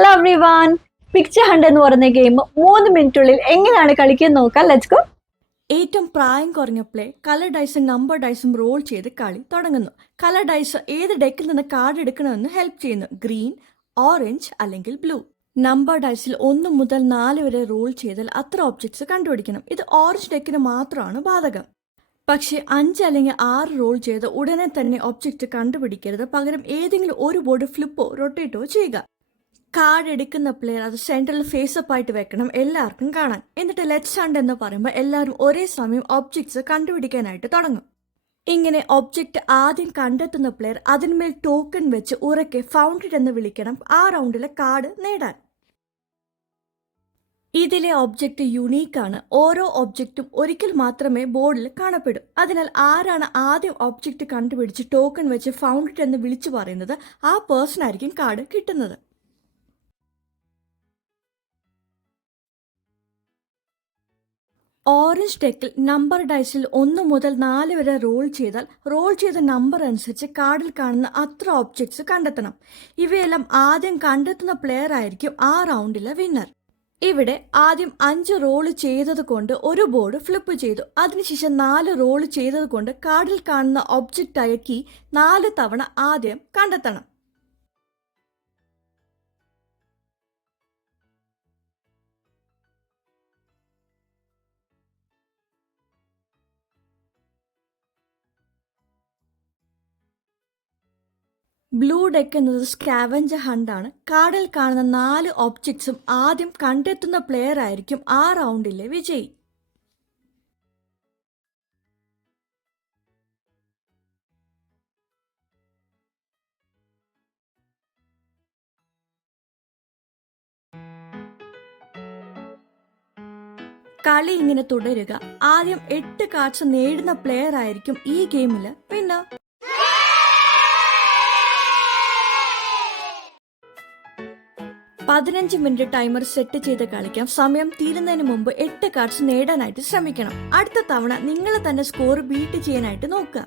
Hello every one. Picture hunt എന്ന് പറയുന്ന game 3 മിനിറ്റുള്ളിൽ എങ്ങനെയാണ് കളിക്കുന്നത് നോക്കാം. Let's go. ഏറ്റവും പ്രായം കുറഞ്ഞ പ്ലേ കളർ ഡൈസും നമ്പർ ഡൈസും റോൾ ചെയ്ത് കളി തുടങ്ങുന്നു. കളർ ഡൈസ് ഏത് ഡെക്കിൽ നിന്ന് കാർഡ് എടുക്കണമെന്ന് ഹെൽപ്പ് ചെയ്യുന്നു. ഗ്രീൻ, ഓറഞ്ച് അല്ലെങ്കിൽ ബ്ലൂ. നമ്പർ ഡൈസിൽ 1 മുതൽ 4 വരെ റോൾ ചെയ്താൽ അത്ര ഒബ്ജക്ട്സ് കണ്ടുപിടിക്കണം. ഇത് ഓറഞ്ച് ഡെക്കിന് മാത്രമാണ് ബാധകം. പക്ഷേ 5 അല്ലെങ്കിൽ 6 റോൾ ചെയ്ത് ഉടനെ തന്നെ ഒബ്ജക്റ്റ് കണ്ടുപിടിക്കരുത്. പകരം ഏതെങ്കിലും ഒരു ബോർഡ് ഫ്ലിപ്പോ റൊട്ടേറ്റോ ചെയ്യുക. കാർഡ് എടുക്കുന്ന പ്ലെയർ അത് സെൻട്രൽ ഫേസപ്പ് ആയിട്ട് വെക്കണം, എല്ലാവർക്കും കാണാൻ. എന്നിട്ട് ലെറ്റ്സ് ഹണ്ട് എന്ന് പറയുമ്പോൾ എല്ലാവരും ഒരേ സമയം ഒബ്ജക്ട്സ് കണ്ടുപിടിക്കാനായിട്ട് തുടങ്ങും. ഇങ്ങനെ ഒബ്ജക്റ്റ് ആദ്യം കണ്ടെത്തുന്ന പ്ലെയർ അതിന്മേൽ ടോക്കൺ വെച്ച് ഉറക്കെ ഫൗണ്ടഡ് എന്ന് വിളിക്കണം ആ റൗണ്ടിലെ കാർഡ് നേടാൻ. ഇതിലെ ഒബ്ജക്റ്റ് യുണീക്കാണ്. ഓരോ ഒബ്ജക്റ്റും ഒരിക്കൽ മാത്രമേ ബോർഡിൽ കാണപ്പെടൂ. അതിനാൽ ആരാണ് ആദ്യം ഒബ്ജക്റ്റ് കണ്ടുപിടിച്ച് ടോക്കൺ വെച്ച് ഫൗണ്ടഡ് എന്ന് വിളിച്ചു പറയുന്നത് ആ പേഴ്സൺ ആയിരിക്കും കാർഡ് കിട്ടുന്നത്. ഓറഞ്ച് ഡെക്കിൽ നമ്പർ ഡൈസിൽ 1 മുതൽ 4 വരെ റോൾ ചെയ്താൽ റോൾ ചെയ്ത നമ്പർ അനുസരിച്ച് കാർഡിൽ കാണുന്ന അത്ര ഒബ്ജക്ട്സ് കണ്ടെത്തണം. ഇവയെല്ലാം ആദ്യം കണ്ടെത്തുന്ന പ്ലെയർ ആയിരിക്കും ആ റൗണ്ടിലെ വിന്നർ. ഇവിടെ ആദ്യം 5 റോള് ചെയ്തത് കൊണ്ട് ഒരു ബോർഡ് ഫ്ലിപ്പ് ചെയ്തു. അതിനുശേഷം 4 റോള് ചെയ്തത് കൊണ്ട് കാർഡിൽ കാണുന്ന ഒബ്ജക്റ്റായ കീ 4 തവണ ആദ്യം കണ്ടെത്തണം. ബ്ലൂ ഡെക്ക് എന്നത് സ്കാവഞ്ചർ ഹണ്ടാണ്. കാർഡിൽ കാണുന്ന 4 ഒബ്ജക്ട്സും ആദ്യം കണ്ടെത്തുന്ന പ്ലെയർ ആയിരിക്കും ആ റൗണ്ടിലെ വിജയി. കളി ഇങ്ങനെ തുടരുക. ആദ്യം 8 കാർഡ്സ് നേടുന്ന പ്ലെയർ ആയിരിക്കും ഈ ഗെയിമില് വിന്നർ. 15 മിനിറ്റ് ടൈമർ സെറ്റ് ചെയ്ത് കളിക്കാം. സമയം തീരുന്നതിന് മുമ്പ് 8 കാർഡ്സ് നേടാനായിട്ട് ശ്രമിക്കണം. അടുത്ത തവണ നിങ്ങൾ തന്നെ സ്കോർ ബീറ്റ് ചെയ്യാനായിട്ട് നോക്കുക.